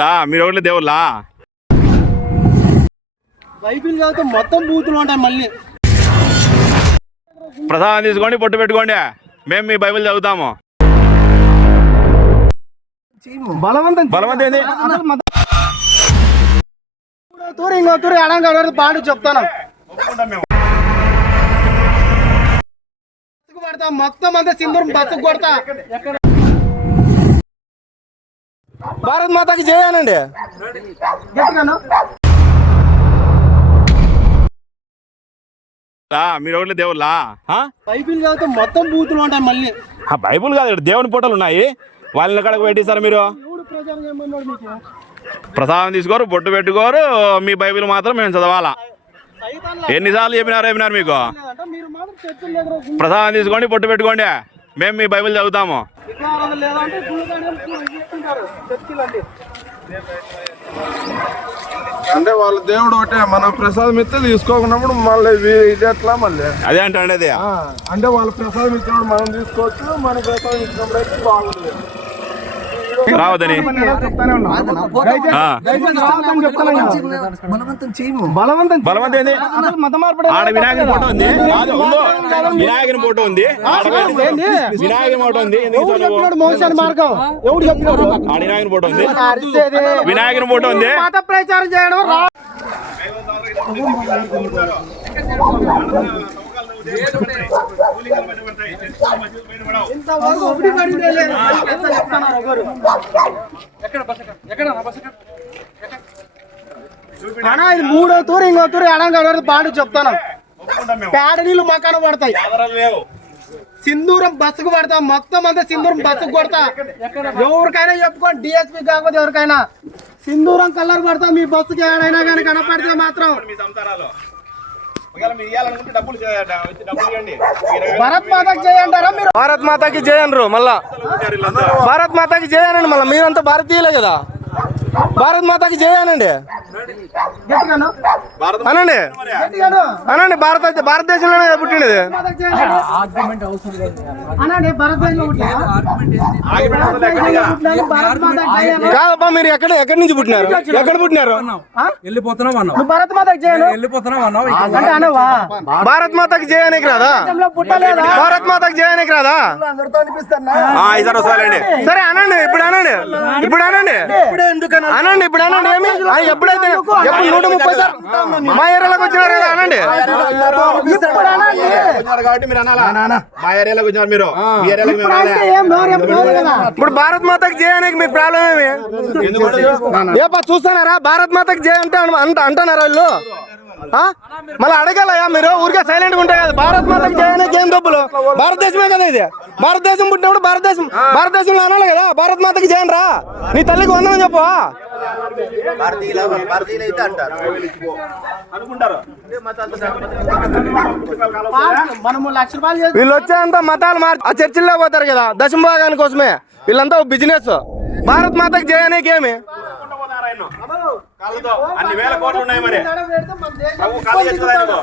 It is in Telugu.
మీరు ఒకటి దేవుళ్ళా? బైబిల్ చదివితే మొత్తం బూతులు ఉంటాయి మళ్ళీ. ప్రసాదం తీసుకోండి పొట్టు పెట్టుకోండి. మేము మీ బైబిల్ చదువుతాము. బలవంతం బలవంతం ఏంది? తూరు ఇంకో తూరు పాడు చెప్తాను. మొత్తం అంతా సింధూరం బస్సుకు కొడతా. భారత్ మాతాకి లా, మీరు ఒకటి దేవుళ్ళా? ఆ? బైబిల్ చదివితే మొత్తం బూతులు ఉంటాయి మళ్ళీ. ఆ బైబిల్ కాదు దేవుని ఫోటోలు ఉన్నాయి. వాళ్ళని ఎక్కడికి పెట్టిస్తారు మీరు? ప్రసాదం తీసుకోరు బొట్టు పెట్టుకోరు మీ బైబిల్ మాత్రం మేము చదవాలా? సైతాన్లా. ఎన్నిసార్లు చెప్పినారు చెప్పినారు మీకు? ప్రసాదం తీసుకోండి పొట్టు పెట్టుకోండి. మేము మీ బైబిల్ చదువుతాము. అంటే వాళ్ళ దేవుడు ఒకటే మనం ప్రసాదం ఇస్తే తీసుకోకున్నప్పుడు మళ్ళీ ఇది ఎట్లా మళ్ళీ? అదే అంటే అంటే వాళ్ళ ప్రసాదం ఇచ్చినప్పుడు మనం తీసుకోవచ్చు మన ప్రసాదం ఇచ్చినప్పుడు అయితే బాగుంటుంది రావద్దని. ఆ. బలవంతం ఆడ వినాయకుని ఫోటో ఉంది. వినాయకుని ఫోటో ఉంది. వినాయకుని ఫోటో ఉంది. మార్గం? ఎవడు ఆడ వినాయకుని ఫోటో ఉంది. వినాయకుని ఫోటో ఉంది. మత ప్రచారం చేయడం అన్నా ఇది మూడో తూరు ఇంకో తూరు ఎడం కడవదు పాడు చెప్తాను. పేడ నీళ్ళు మకాన పడతాయి. సింధూరం బస్సుకు పడతా మొత్తం అంతా సింధూరం బస్సుకు కొడతా. ఎవరికైనా చెప్పుకోండి డిఎస్పీ కాకపోతే ఎవరికైనా. సింధూరం కలర్ పడతా మీ బస్సుకి ఏడైనా కానీ కనపడితే మాత్రం. భరత్ మాతకి చేయంటారా మీరు? భారత్ మాతకి చేయనరు మళ్ళా. భారత్ మాతకి చేయనండి మళ్ళీ. మీరంతా భారతీయులే కదా. భారత్ మాతకి గట్టిగాను అనండి. అనండి భారత భారతదేశంలోనే కదా పుట్టిండేది అనండి భారతదేశంలో పుట్టినా? భారతదేశంలో పుట్టినాను, భారత్ మాతకి జయను. కాదబ్బా మీరు ఎక్కడ ఎక్కడి నుంచి పుట్టినారు? ఎక్కడ పుట్టినారు? భారత్ మాతకి చేయనికి రాదా? భారత్ మాతకి చేయనికి రాదా? సరే అనండి ఇప్పుడు అనండి. ఇప్పుడు అనండి. అనండి ఇప్పుడు అనండి ఏమి? ఎప్పుడైతే ఎప్పుడు నూట ముప్పై సార్? మా ఏరియాలోకి వచ్చినారు కదా అనండి. ఇప్పుడు మా ఏరియాలోకి వచ్చినారు మీరు భారత్ మాతకి చేయడానికి మీ ప్రాబ్లం ఏమి? ఏపా చూస్తున్నారా భారత్ మాతకి జయ అంటే అంటున్నారా వీళ్ళు? మళ్ళీ అడగాలయా మీరు? ఊరికే సైలెంట్గా ఉంటాయి కదా. భారత్ మాతకి జయానికి ఏం డబ్బులు భారతదేశమే కదా ఇది. భారతదేశం పుట్టినప్పుడు భారతదేశం భారతదేశంలో అనాలి కదా. భారత్ మాతకి జయన్ రా నీ తల్లికి వందనం చెప్పు మనము లక్ష రూపాయలు వీళ్ళు వచ్చేంత మతాలు మార్చి ఆ చర్చిల్లో పోతారు కదా దశమ భాగాని కోసమే. వీళ్ళంతా బిజినెస్ భారత్ మాతకి జయానికి ఏమి కళ్ళతో అన్ని వేల కోట్లు ఉన్నాయి మరి. ప్రభు కళ్ళు